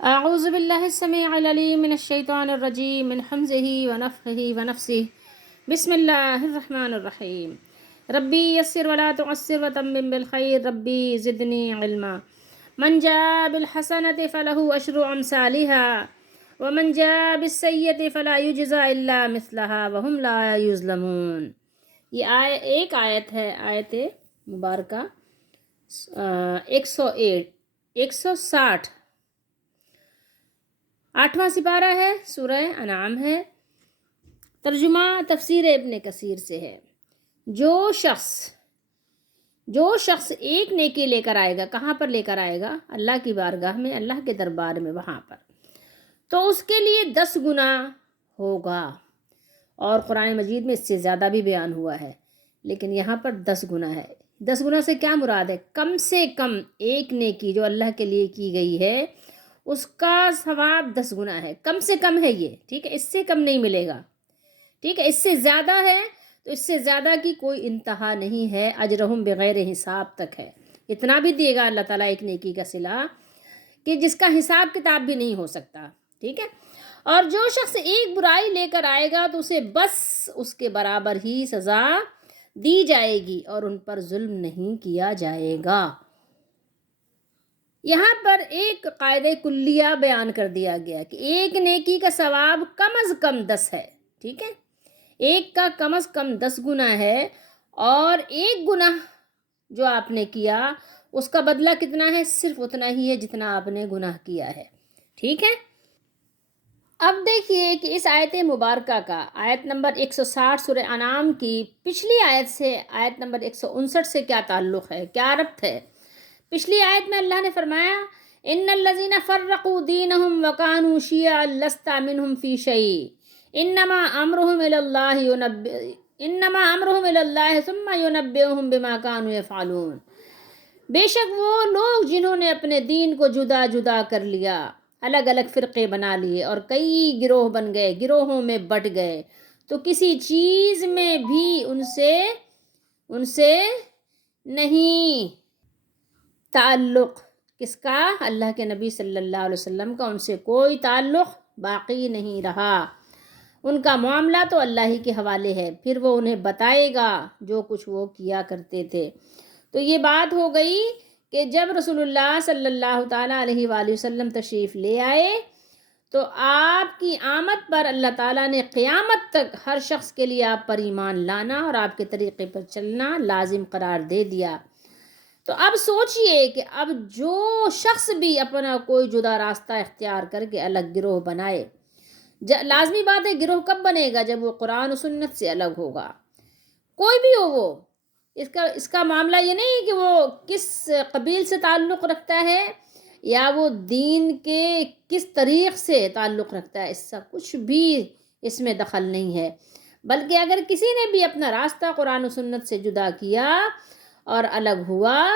اعوذ باللہ السمیع العلیم من الشیطان الرجیم من حمزه ونفخه ونفسه بسم اللہ الرحمن الرحیم ربی یسر ولا تعسر وتمم بالخیر ربی زدنی علما من جاء بالحسنة فله عشر امثالها ومن جاء بالسیئة فلا یجزى الا مثلها وهم لا یظلمون۔ یہ ایک آیت ہے، آیت مبارکہ 160 8واں سپارہ ہے، سورہ انعام ہے۔ ترجمہ تفسیر ابن کثیر سے ہے۔ جو شخص ایک نیکی لے کر آئے گا، کہاں پر لے کر آئے گا؟ اللہ کی بارگاہ میں، اللہ کے دربار میں، وہاں پر، تو اس کے لیے 10 گنا ہوگا۔ اور قرآن مجید میں اس سے زیادہ بھی بیان ہوا ہے، لیکن یہاں پر 10 گنا ہے۔ 10 گنا سے کیا مراد ہے؟ کم سے کم ایک نیکی جو اللہ کے لیے کی گئی ہے اس کا ثواب 10 گنا ہے، کم سے کم ہے یہ، ٹھیک ہے؟ اس سے کم نہیں ملے گا، ٹھیک ہے؟ اس سے زیادہ ہے تو اس سے زیادہ کی کوئی انتہا نہیں ہے، اجرہم بغیر حساب تک ہے۔ اتنا بھی دے گا اللہ تعالیٰ ایک نیکی کا صلہ کہ جس کا حساب کتاب بھی نہیں ہو سکتا، ٹھیک ہے؟ اور جو شخص ایک برائی لے کر آئے گا تو اسے بس اس کے برابر ہی سزا دی جائے گی اور ان پر ظلم نہیں کیا جائے گا۔ یہاں پر ایک قاعدہ کلیہ بیان کر دیا گیا کہ ایک نیکی کا ثواب کم از کم 10 ہے، ٹھیک ہے؟ ایک کا کم از کم 10 گنا ہے، اور ایک گناہ جو آپ نے کیا اس کا بدلہ کتنا ہے؟ صرف اتنا ہی ہے جتنا آپ نے گناہ کیا ہے، ٹھیک ہے؟ اب دیکھیے کہ اس آیت مبارکہ کا آیت نمبر 160 سورہ انعام کی پچھلی آیت سے آیت نمبر 159 سے کیا تعلق ہے، کیا ربط ہے؟ پچھلی آیت میں اللہ نے فرمایا ان الذین فرقوا دینہم وکانوا شیعا لست منہم فی شیء انما امرہم الی اللہ ثم ینبئہم بما کانوا یفعلون۔ بے شک وہ لوگ جنہوں نے اپنے دین کو جدا جدا کر لیا، الگ الگ فرقے بنا لیے اور کئی گروہ بن گئے، گروہوں میں بٹ گئے، تو کسی چیز میں بھی ان سے نہیں تعلق، کس کا؟ اللہ کے نبی صلی اللہ علیہ وسلم کا ان سے کوئی تعلق باقی نہیں رہا۔ ان کا معاملہ تو اللہ ہی کے حوالے ہے، پھر وہ انہیں بتائے گا جو کچھ وہ کیا کرتے تھے۔ تو یہ بات ہو گئی کہ جب رسول اللہ صلی اللہ تعالیٰ علیہ وآلہ وسلم تشریف لے آئے تو آپ کی آمد پر اللہ تعالیٰ نے قیامت تک ہر شخص کے لیے آپ پر ایمان لانا اور آپ کے طریقے پر چلنا لازم قرار دے دیا۔ تو اب سوچئے کہ اب جو شخص بھی اپنا کوئی جدا راستہ اختیار کر کے الگ گروہ بنائے، لازمی بات ہے گروہ کب بنے گا؟ جب وہ قرآن و سنت سے الگ ہوگا، کوئی بھی ہو وہ۔ اس کا معاملہ یہ نہیں کہ وہ کس قبیل سے تعلق رکھتا ہے یا وہ دین کے کس طریق سے تعلق رکھتا ہے، اس سے کچھ بھی اس میں دخل نہیں ہے، بلکہ اگر کسی نے بھی اپنا راستہ قرآن و سنت سے جدا کیا اور الگ ہوا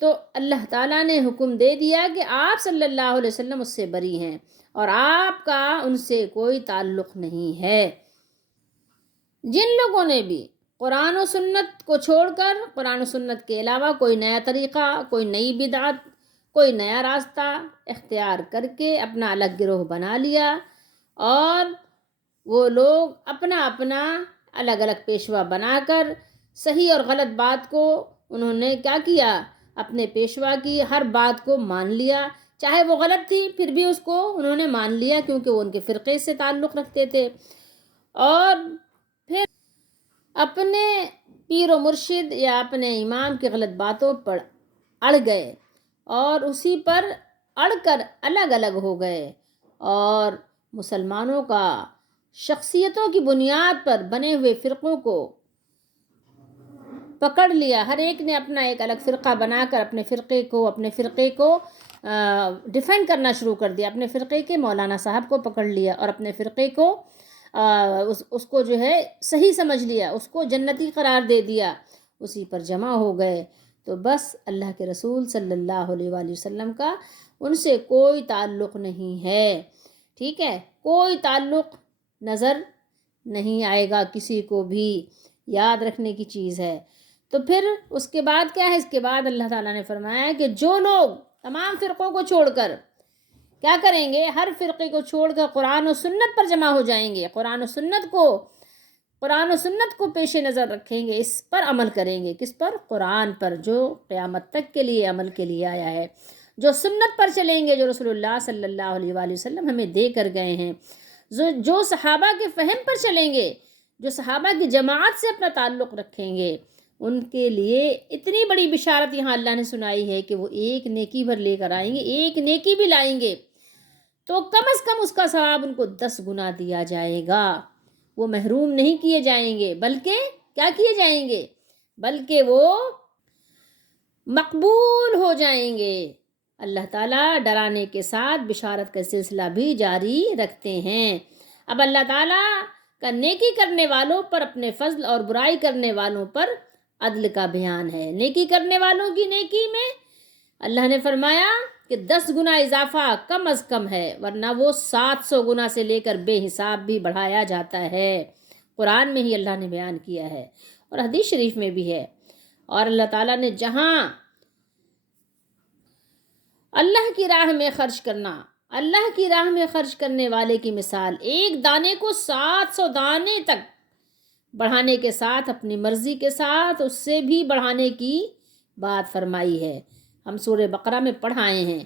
تو اللہ تعالیٰ نے حکم دے دیا کہ آپ صلی اللہ علیہ وسلم اس سے بری ہیں اور آپ کا ان سے کوئی تعلق نہیں ہے۔ جن لوگوں نے بھی قرآن و سنت کو چھوڑ کر قرآن و سنت کے علاوہ کوئی نیا طریقہ، کوئی نئی بدعت، کوئی نیا راستہ اختیار کر کے اپنا الگ گروہ بنا لیا، اور وہ لوگ اپنا الگ الگ پیشوا بنا کر صحیح اور غلط بات کو انہوں نے کیا کیا؟ اپنے پیشوا کی ہر بات کو مان لیا، چاہے وہ غلط تھی پھر بھی اس کو انہوں نے مان لیا کیونکہ وہ ان کے فرقے سے تعلق رکھتے تھے، اور پھر اپنے پیر و مرشد یا اپنے امام کی غلط باتوں پر اڑ گئے اور اسی پر اڑ کر الگ الگ ہو گئے، اور مسلمانوں کا شخصیتوں کی بنیاد پر بنے ہوئے فرقوں کو پکڑ لیا۔ ہر ایک نے اپنا ایک الگ فرقہ بنا کر اپنے فرقے کو ڈیفینڈ کرنا شروع کر دیا، اپنے فرقے کے مولانا صاحب کو پکڑ لیا اور اپنے فرقے کو اس کو جو ہے صحیح سمجھ لیا، اس کو جنتی قرار دے دیا، اسی پر جمع ہو گئے۔ تو بس اللہ کے رسول صلی اللہ علیہ وآلہ وسلم کا ان سے کوئی تعلق نہیں ہے، ٹھیک ہے؟ کوئی تعلق نظر نہیں آئے گا کسی کو بھی، یاد رکھنے کی چیز ہے۔ تو پھر اس کے بعد کیا ہے؟ اس کے بعد اللہ تعالیٰ نے فرمایا کہ جو لوگ تمام فرقوں کو چھوڑ کر کیا کریں گے؟ ہر فرقے کو چھوڑ کر قرآن و سنت پر جمع ہو جائیں گے، قرآن و سنت کو پیش نظر رکھیں گے، اس پر عمل کریں گے۔ کس پر؟ قرآن پر، جو قیامت تک کے لیے عمل کے لیے آیا ہے، جو سنت پر چلیں گے، جو رسول اللہ صلی اللہ علیہ وآلہ وسلم ہمیں دے کر گئے ہیں، جو صحابہ کے فہم پر چلیں گے، جو صحابہ کی جماعت سے اپنا تعلق رکھیں گے، ان کے لیے اتنی بڑی بشارت یہاں اللہ نے سنائی ہے کہ وہ ایک نیکی بھر لے کر آئیں گے، ایک نیکی بھی لائیں گے تو کم از کم اس کا ثواب ان کو 10 گنا دیا جائے گا۔ وہ محروم نہیں کیے جائیں گے، بلکہ کیا کیے جائیں گے؟ بلکہ وہ مقبول ہو جائیں گے۔ اللہ تعالیٰ ڈرانے کے ساتھ بشارت کا سلسلہ بھی جاری رکھتے ہیں۔ اب اللہ تعالیٰ کا نیکی کرنے والوں پر اپنے فضل اور برائی کرنے والوں پر عدل کا بیان ہے۔ نیکی کرنے والوں کی نیکی میں اللہ نے فرمایا کہ 10 گنا اضافہ کم از کم ہے، ورنہ وہ 700 گنا سے لے کر بے حساب بھی بڑھایا جاتا ہے۔ قرآن میں ہی اللہ نے بیان کیا ہے اور حدیث شریف میں بھی ہے۔ اور اللہ تعالیٰ نے جہاں اللہ کی راہ میں خرچ کرنا، اللہ کی راہ میں خرچ کرنے والے کی مثال ایک دانے کو 700 دانے تک بڑھانے کے ساتھ، اپنی مرضی کے ساتھ اس سے بھی بڑھانے کی بات فرمائی ہے۔ ہم سورہ بقرہ میں پڑھائے ہیں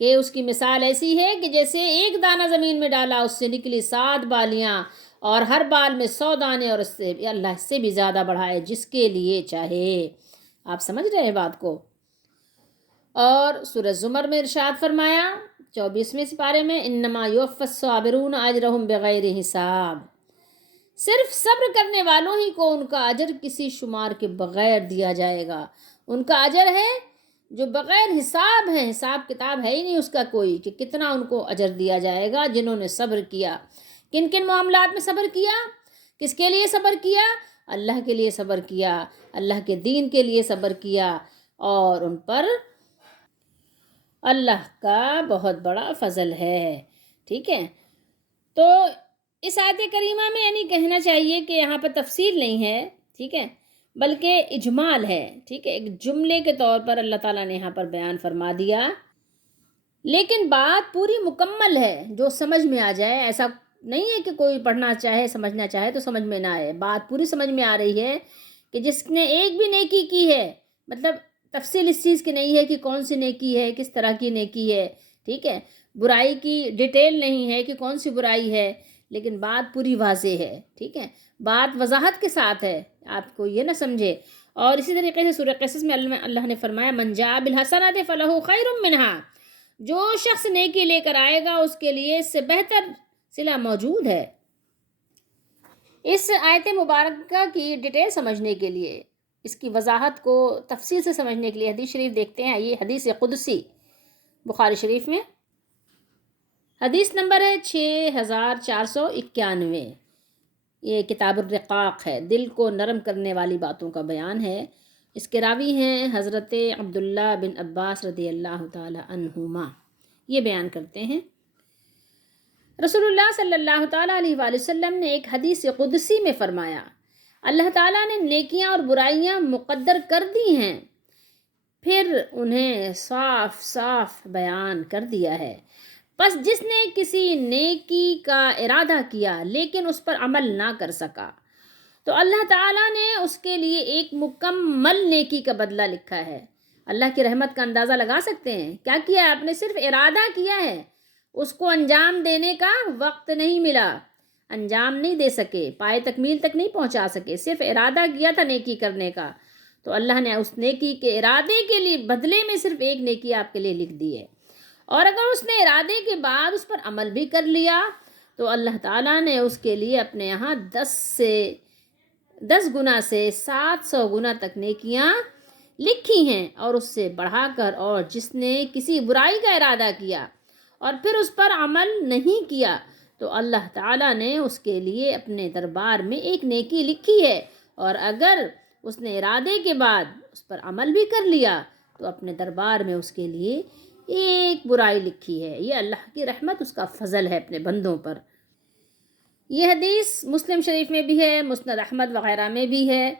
کہ اس کی مثال ایسی ہے کہ جیسے ایک دانہ زمین میں ڈالا، اس سے نکلی 7 بالیاں، اور ہر بال میں 100 دانے، اور اس سے اللہ اس سے بھی زیادہ بڑھائے جس کے لیے چاہے۔ آپ سمجھ رہے ہیں بات کو؟ اور سورہ زمر میں ارشاد فرمایا 24ویں سپارے میں، انما یوفی الصابرون اجرہم بغیر حساب، صرف صبر کرنے والوں ہی کو ان کا اجر کسی شمار کے بغیر دیا جائے گا۔ ان کا اجر ہے جو بغیر حساب ہے، حساب کتاب ہے ہی نہیں اس کا کوئی کہ کتنا ان کو اجر دیا جائے گا، جنہوں نے صبر کیا۔ کن کن معاملات میں صبر کیا؟ کس کے لیے صبر کیا؟ اللہ کے لیے صبر کیا، اللہ کے دین کے لیے صبر کیا، اور ان پر اللہ کا بہت بڑا فضل ہے۔ ٹھیک ہے، تو اس آیت کریمہ میں یعنی کہنا چاہیے کہ یہاں پر تفصیل نہیں ہے، ٹھیک ہے، بلکہ اجمال ہے، ٹھیک ہے، ایک جملے کے طور پر اللہ تعالیٰ نے یہاں پر بیان فرما دیا، لیکن بات پوری مکمل ہے، جو سمجھ میں آ جائے۔ ایسا نہیں ہے کہ کوئی پڑھنا چاہے، سمجھنا چاہے تو سمجھ میں نہ آئے، بات پوری سمجھ میں آ رہی ہے کہ جس نے ایک بھی نیکی کی ہے، مطلب تفصیل اس چیز کی نہیں ہے کہ کون سی نیکی ہے، کس طرح کی نیکی ہے، ٹھیک ہے، برائی کی ڈیٹیل نہیں ہے کہ کون سی برائی ہے، لیکن بات پوری واضح ہے، ٹھیک ہے، بات وضاحت کے ساتھ ہے، آپ کو یہ نہ سمجھے۔ اور اسی طریقے سے سورہ قصص میں اللہ نے فرمایا من جاء بالحسنۃ فلہ خیر منہا، جو شخص نیکی لے کر آئے گا اس کے لیے اس سے بہتر صلہ موجود ہے۔ اس آیت مبارکہ کی ڈیٹیل سمجھنے کے لیے، اس کی وضاحت کو تفصیل سے سمجھنے کے لیے حدیث شریف دیکھتے ہیں۔ یہ حدیث قدسی بخاری شریف میں حدیث نمبر ہے 6491، یہ کتاب الرقاق ہے، دل کو نرم کرنے والی باتوں کا بیان ہے۔ اس کے راوی ہیں حضرت عبداللہ بن عباس رضی اللہ تعالی عنہما۔ یہ بیان کرتے ہیں رسول اللہ صلی اللہ تعالیٰ علیہ وآلہ وسلم نے ایک حدیث قدسی میں فرمایا، اللہ تعالیٰ نے نیکیاں اور برائیاں مقدر کر دی ہیں، پھر انہیں صاف صاف بیان کر دیا ہے، پس جس نے کسی نیکی کا ارادہ کیا لیکن اس پر عمل نہ کر سکا تو اللہ تعالیٰ نے اس کے لیے ایک مکمل نیکی کا بدلہ لکھا ہے۔ اللہ کی رحمت کا اندازہ لگا سکتے ہیں؟ کیا کیا ہے آپ نے؟ صرف ارادہ کیا ہے، اس کو انجام دینے کا وقت نہیں ملا، انجام نہیں دے سکے، پائے تکمیل تک نہیں پہنچا سکے، صرف ارادہ کیا تھا نیکی کرنے کا، تو اللہ نے اس نیکی کے ارادے کے لیے بدلے میں صرف ایک نیکی آپ کے لیے لکھ دی ہے۔ اور اگر اس نے ارادے کے بعد اس پر عمل بھی کر لیا تو اللہ تعالیٰ نے اس کے لیے اپنے یہاں 10 گنا سے 700 گنا تک نیکیاں لکھی ہیں، اور اس سے بڑھا کر، اور جس نے کسی برائی کا ارادہ کیا اور پھر اس پر عمل نہیں کیا تو اللہ تعالیٰ نے اس کے لیے اپنے دربار میں ایک نیکی لکھی ہے، اور اگر اس نے ارادے کے بعد اس پر عمل بھی کر لیا تو اپنے دربار میں اس کے لیے ایک برائی لکھی ہے۔ یہ اللہ کی رحمت، اس کا فضل ہے اپنے بندوں پر۔ یہ حدیث مسلم شریف میں بھی ہے، مسند احمد وغیرہ میں بھی ہے۔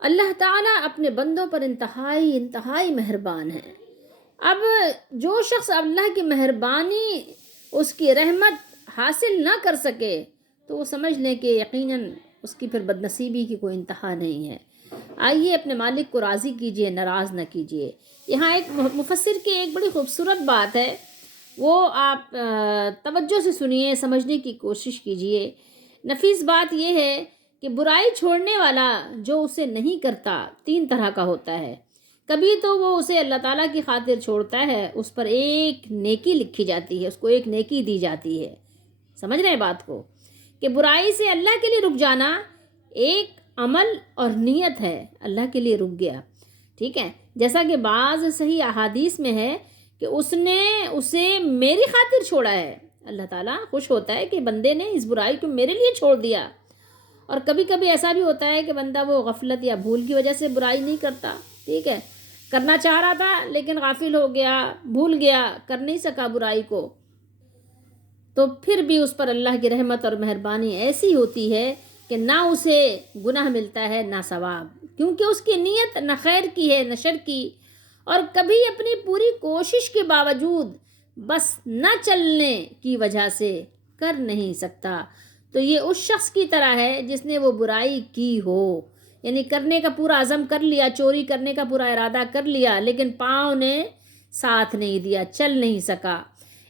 اللہ تعالیٰ اپنے بندوں پر انتہائی مہربان ہے، اب جو شخص اللہ کی مہربانی، اس کی رحمت حاصل نہ کر سکے تو وہ سمجھ لیں کہ یقیناً اس کی پھر بدنصیبی کی کوئی انتہا نہیں ہے۔ آئیے اپنے مالک کو راضی کیجئے، ناراض نہ کیجئے۔ یہاں ایک مفسر کی ایک بڑی خوبصورت بات ہے، وہ آپ توجہ سے سنیے، سمجھنے کی کوشش کیجئے۔ نفیس بات یہ ہے کہ برائی چھوڑنے والا جو اسے نہیں کرتا 3 طرح کا ہوتا ہے۔ کبھی تو وہ اسے اللہ تعالیٰ کی خاطر چھوڑتا ہے، اس پر ایک نیکی لکھی جاتی ہے، اس کو ایک نیکی دی جاتی ہے۔ سمجھ رہے ہیں بات کو، کہ برائی سے اللہ کے لیے رک جانا ایک عمل اور نیت ہے، اللہ کے لیے رک گیا، ٹھیک ہے۔ جیسا کہ بعض صحیح احادیث میں ہے کہ اس نے اسے میری خاطر چھوڑا ہے، اللہ تعالیٰ خوش ہوتا ہے کہ بندے نے اس برائی کو میرے لیے چھوڑ دیا۔ اور کبھی کبھی ایسا بھی ہوتا ہے کہ بندہ وہ غفلت یا بھول کی وجہ سے برائی نہیں کرتا، ٹھیک ہے، کرنا چاہ رہا تھا لیکن غافل ہو گیا، بھول گیا، کر نہیں سکا برائی کو، تو پھر بھی اس پر اللہ کی رحمت اور مہربانی ایسی ہوتی ہے کہ نہ اسے گناہ ملتا ہے نہ ثواب، کیونکہ اس کی نیت نہ خیر کی ہے نہ شر کی، اور کبھی اپنی پوری کوشش کے باوجود بس نہ چلنے کی وجہ سے کر نہیں سکتا، تو یہ اس شخص کی طرح ہے جس نے وہ برائی کی ہو، یعنی کرنے کا پورا عزم کر لیا، چوری کرنے کا پورا ارادہ کر لیا، لیکن پاؤں نے ساتھ نہیں دیا، چل نہیں سکا۔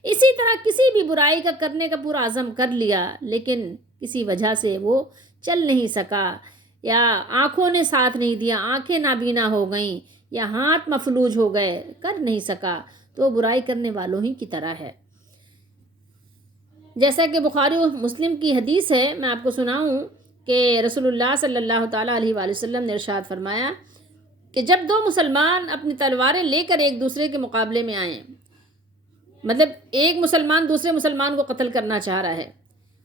اسی طرح کسی بھی برائی کا کرنے کا پورا عزم کر لیا لیکن کسی وجہ سے وہ چل نہیں سکا، یا آنکھوں نے ساتھ نہیں دیا، آنکھیں نابینا ہو گئیں، یا ہاتھ مفلوج ہو گئے، کر نہیں سکا، تو وہ برائی کرنے والوں ہی کی طرح ہے۔ جیسا کہ بخاری و مسلم کی حدیث ہے، میں آپ کو سناؤں کہ رسول اللہ صلی اللہ تعالیٰ علیہ وآلہ وسلم نے ارشاد فرمایا کہ جب 2 مسلمان اپنی تلواریں لے کر ایک دوسرے کے مقابلے میں آئیں، مطلب ایک مسلمان دوسرے مسلمان کو قتل کرنا چاہ رہا ہے،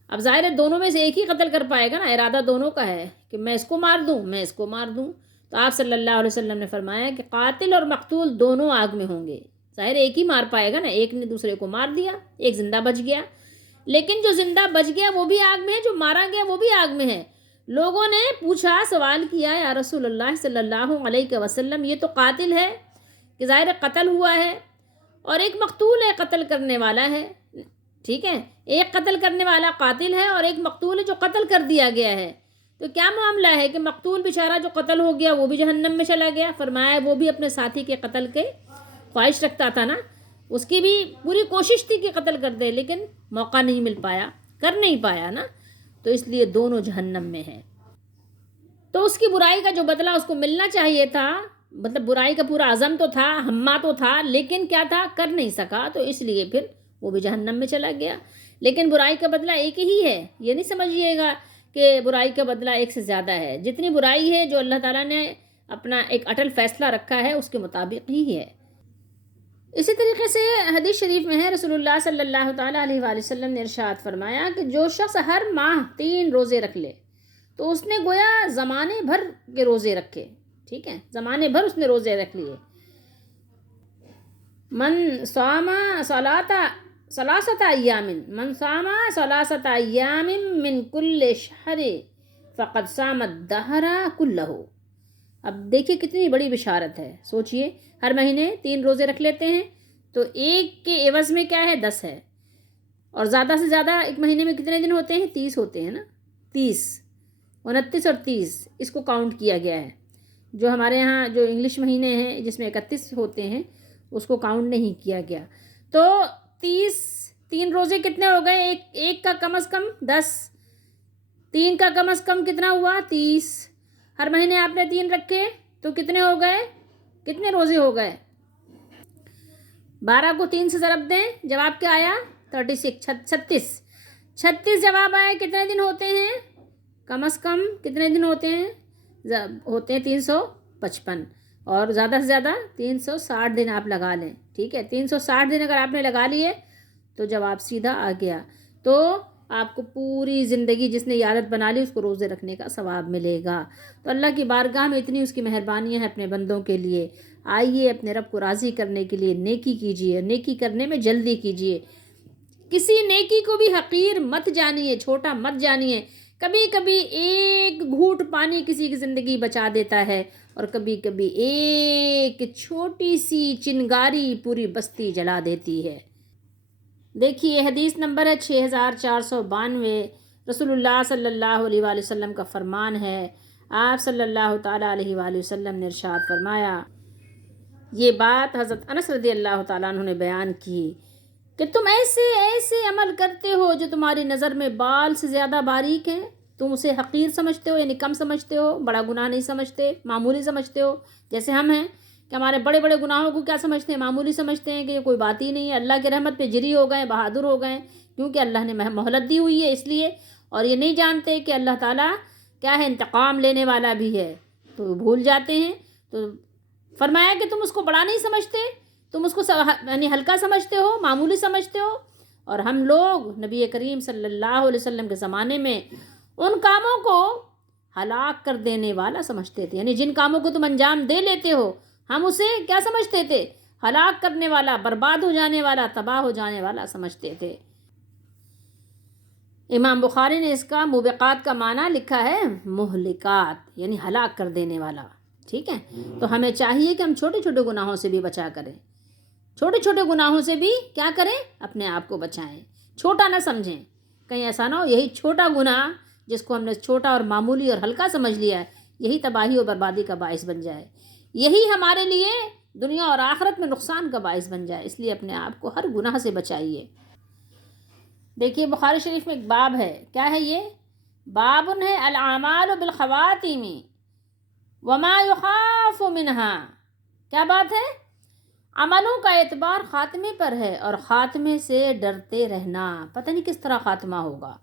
اب ظاہر ہے دونوں میں سے ایک ہی قتل کر پائے گا نا، ارادہ دونوں کا ہے کہ میں اس کو مار دوں، میں اس کو مار دوں، تو آپ صلی اللہ علیہ وسلم نے فرمایا کہ قاتل اور مقتول دونوں آگ میں ہوں گے۔ ظاہر ایک ہی مار پائے گا نا، ایک نے دوسرے کو مار دیا، ایک زندہ بچ گیا، لیکن جو زندہ بچ گیا وہ بھی آگ میں ہے، جو مارا گیا وہ بھی آگ میں ہے۔ لوگوں نے پوچھا، سوال کیا، یا رسول اللہ صلی اللہ علیہ وسلم یہ تو قاتل ہے کہ ظاہر قتل ہوا ہے، اور ایک مقتول ہے، قتل کرنے والا ہے، ٹھیک ہے، ایک قتل کرنے والا قاتل ہے اور ایک مقتول ہے جو قتل کر دیا گیا ہے، تو کیا معاملہ ہے کہ مقتول بیچارہ جو قتل ہو گیا وہ بھی جہنم میں چلا گیا؟ فرمایا وہ بھی اپنے ساتھی کے قتل کے خواہش رکھتا تھا نا، اس کی بھی پوری کوشش تھی کہ قتل کر دے لیکن موقع نہیں مل پایا، کر نہیں پایا نا، تو اس لیے دونوں جہنم میں ہیں۔ تو اس کی برائی کا جو بدلہ اس کو ملنا چاہیے تھا، مطلب برائی کا پورا عزم تو تھا، ہمہ تو تھا، لیکن کیا تھا، کر نہیں سکا، تو اس لیے پھر وہ بھی جہنم میں چلا گیا۔ لیکن برائی کا بدلہ ایک ہی ہے، یہ نہیں سمجھیے گا کہ برائی کا بدلہ ایک سے زیادہ ہے، جتنی برائی ہے جو اللہ تعالیٰ نے اپنا ایک اٹل فیصلہ رکھا ہے اس کے مطابق ہی ہے۔ اسی طریقے سے حدیث شریف میں ہے، رسول اللہ صلی اللہ تعالیٰ علیہ وآلہ وسلم نے ارشاد فرمایا کہ جو شخص ہر ماہ 3 روزے رکھ لے تو اس نے گویا زمانے بھر کے روزے رکھے، ٹھیک ہے، زمانے بھر اس نے روزے رکھ لیے۔ من صام ثلاثة ایام من صام ثلاثة ایام من کل شہر فقد صام الدہر کلہ۔ اب دیکھیے کتنی بڑی بشارت ہے، سوچئے ہر مہینے 3 روزے رکھ لیتے ہیں تو ایک کے عوض میں کیا ہے، 10 ہے، اور زیادہ سے زیادہ ایک مہینے میں کتنے دن ہوتے ہیں، 30 ہوتے ہیں نا، 30، 29 اور 30 اس کو کاؤنٹ کیا گیا ہے۔ جو ہمارے ہاں جو انگلش مہینے ہیں جس میں 31 ہوتے ہیں اس کو کاؤنٹ نہیں کیا گیا، تو 3 روزے کتنے ہو گئے، ایک کا کم از کم 10، 3 کا کم از کم کتنا ہوا، 30، ہر مہینے آپ نے 3 رکھے تو کتنے ہو گئے، کتنے روزے ہو گئے، 12 کو 3 سے ضرب دیں، جواب کیا آیا، 36، 36 جواب آئے، کتنے دن ہوتے ہیں، کم از کم کتنے دن ہوتے ہیں، ہوتے ہیں 355، اور زیادہ سے زیادہ 360 دن آپ لگا لیں، ٹھیک ہے، 360 دن اگر آپ نے لگا لیے تو جواب سیدھا آ گیا، تو آپ کو پوری زندگی جس نے عادت بنا لی اس کو روزے رکھنے کا ثواب ملے گا۔ تو اللہ کی بارگاہ میں اتنی اس کی مہربانیاں ہیں اپنے بندوں کے لیے، آئیے اپنے رب کو راضی کرنے کے لیے نیکی کیجیے، نیکی کرنے میں جلدی کیجیے، کسی نیکی کو بھی حقیر مت جانیے، چھوٹا مت جانیے، کبھی کبھی ایک گھونٹ پانی کسی کی زندگی بچا دیتا ہے، اور کبھی کبھی ایک چھوٹی سی چنگاری پوری بستی جلا دیتی ہے۔ دیکھیے حدیث نمبر ہے 6492۔ رسول اللہ صلی اللہ علیہ وآلہ وسلم کا فرمان ہے، آپ صلی اللہ تعالیٰ علیہ وآلہ وسلم نے ارشاد فرمایا، یہ بات حضرت انس رضی اللہ تعالیٰ عنہ نے بیان کی کہ تم ایسے ایسے عمل کرتے ہو جو تمہاری نظر میں بال سے زیادہ باریک ہیں، تم اسے حقیر سمجھتے ہو، یعنی کم سمجھتے ہو، بڑا گناہ نہیں سمجھتے، معمولی سمجھتے ہو۔ جیسے ہم ہیں کہ ہمارے بڑے بڑے گناہوں کو کیا سمجھتے ہیں؟ معمولی سمجھتے ہیں کہ یہ کوئی بات ہی نہیں ہے، اللہ کی رحمت پہ جری ہو گئے، بہادر ہو گئے، کیونکہ اللہ نے مہلت دی ہوئی ہے اس لیے، اور یہ نہیں جانتے کہ اللہ تعالیٰ کیا ہے، انتقام لینے والا بھی ہے، تو بھول جاتے ہیں۔ تو فرمایا کہ تم اس کو بڑا نہیں سمجھتے، تم اس کو یعنی ہلکا سمجھتے ہو، معمولی سمجھتے ہو۔ اور ہم لوگ نبی کریم صلی اللہ علیہ وسلم کے زمانے میں ان کاموں کو ہلاک کر دینے والا سمجھتے تھے، یعنی جن کاموں کو تم انجام دے لیتے ہو ہم اسے کیا سمجھتے تھے؟ ہلاک کرنے والا، برباد ہو جانے والا، تباہ ہو جانے والا سمجھتے تھے۔ امام بخاری نے اس کا موبقات کا معنی لکھا ہے مہلکات، یعنی ہلاک کر دینے والا۔ ٹھیک ہے، تو ہمیں چاہیے کہ ہم چھوٹے چھوٹے گناہوں سے بھی بچا کریں، چھوٹے چھوٹے گناہوں سے بھی کیا کریں؟ اپنے آپ کو بچائیں، چھوٹا نہ سمجھیں، کہیں ایسا نہ ہو یہی چھوٹا گناہ جس کو ہم نے چھوٹا اور معمولی اور ہلکا سمجھ لیا ہے، یہی تباہی اور بربادی کا باعث بن جائے، یہی ہمارے لیے دنیا اور آخرت میں نقصان کا باعث بن جائے۔ اس لیے اپنے آپ کو ہر گناہ سے بچائیے۔ دیکھیے بخاری شریف میں ایک باب ہے، کیا ہے یہ؟ بابٌ ہے الاعمال بالخواتیم وما یخاف منہا۔ کیا بات ہے؟ عملوں کا اعتبار خاتمے پر ہے اور خاتمے سے ڈرتے رہنا، پتہ نہیں کس طرح خاتمہ ہوگا۔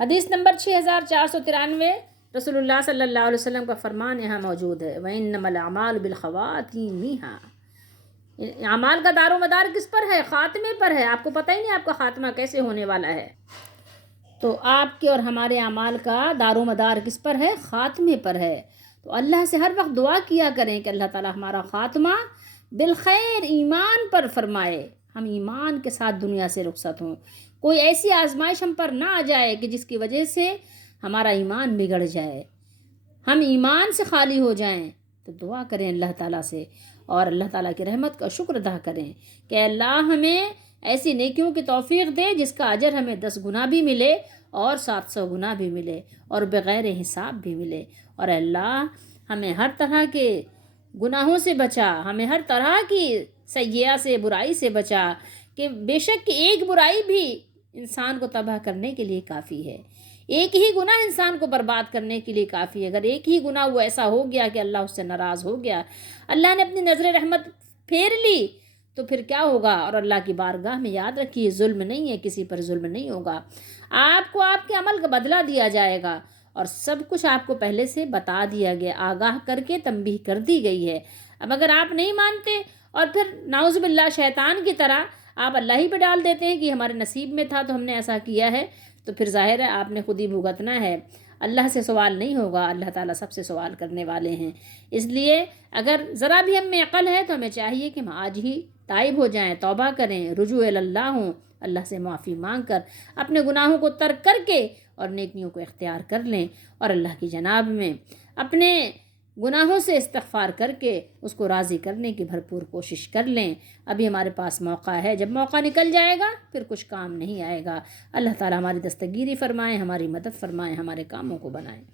حدیث نمبر 6493، رسول اللہ صلی اللہ علیہ وسلم کا فرمان یہاں موجود ہے، وَإِنَّمَا الْأَعْمَالُ بِالْخَوَاتِيمِ۔ اعمال کا دار و مدار کس پر ہے؟ خاتمے پر ہے۔ آپ کو پتہ ہی نہیں آپ کا خاتمہ کیسے ہونے والا ہے، تو آپ کے اور ہمارے اعمال کا دار و مدار کس پر ہے؟ خاتمے پر ہے۔ تو اللہ سے ہر وقت دعا کیا کریں کہ اللہ تعالیٰ ہمارا خاتمہ بالخیر ایمان پر فرمائے، ہم ایمان کے ساتھ دنیا سے رخصت ہوں، کوئی ایسی آزمائش ہم پر نہ آ جائے کہ جس کی وجہ سے ہمارا ایمان بگڑ جائے، ہم ایمان سے خالی ہو جائیں۔ تو دعا کریں اللہ تعالیٰ سے اور اللہ تعالیٰ کی رحمت کا شکر ادا کریں کہ اللہ ہمیں ایسی نیکیوں کی توفیق دے جس کا اجر ہمیں 10 گنا بھی ملے اور 700 گنا بھی ملے اور بغیر حساب بھی ملے، اور اللہ ہمیں ہر طرح کے گناہوں سے بچا، ہمیں ہر طرح کی سیئہ سے، برائی سے بچا، کہ بے شک کہ ایک برائی بھی انسان کو تباہ کرنے کے لیے کافی ہے، ایک ہی گناہ انسان کو برباد کرنے کے لیے کافی ہے۔ اگر ایک ہی گناہ وہ ایسا ہو گیا کہ اللہ اس سے ناراض ہو گیا، اللہ نے اپنی نظر رحمت پھیر لی، تو پھر کیا ہوگا؟ اور اللہ کی بارگاہ میں یاد رکھیے ظلم نہیں ہے، کسی پر ظلم نہیں ہوگا، آپ کو آپ کے عمل کا بدلہ دیا جائے گا، اور سب کچھ آپ کو پہلے سے بتا دیا گیا، آگاہ کر کے تنبیہ کر دی گئی ہے۔ اب اگر آپ نہیں مانتے اور پھر نعوذ باللہ شیطان کی طرح آپ اللہ ہی پہ ڈال دیتے ہیں کہ ہمارے نصیب میں تھا تو ہم نے ایسا کیا ہے، تو پھر ظاہر ہے آپ نے خود ہی بھگتنا ہے، اللہ سے سوال نہیں ہوگا، اللہ تعالیٰ سب سے سوال کرنے والے ہیں۔ اس لیے اگر ذرا بھی ہم میں عقل ہے تو ہمیں چاہیے کہ ہم آج ہی تائب ہو جائیں، توبہ کریں، رجوع اللہ ہوں، اللہ سے معافی مانگ کر اپنے گناہوں کو ترک کر کے اور نیکیوں کو اختیار کر لیں، اور اللہ کی جناب میں اپنے گناہوں سے استغفار کر کے اس کو راضی کرنے کی بھرپور کوشش کر لیں۔ ابھی ہمارے پاس موقع ہے، جب موقع نکل جائے گا پھر کچھ کام نہیں آئے گا۔ اللہ تعالیٰ ہماری دستگیری فرمائے، ہماری مدد فرمائے، ہمارے کاموں کو بنائے۔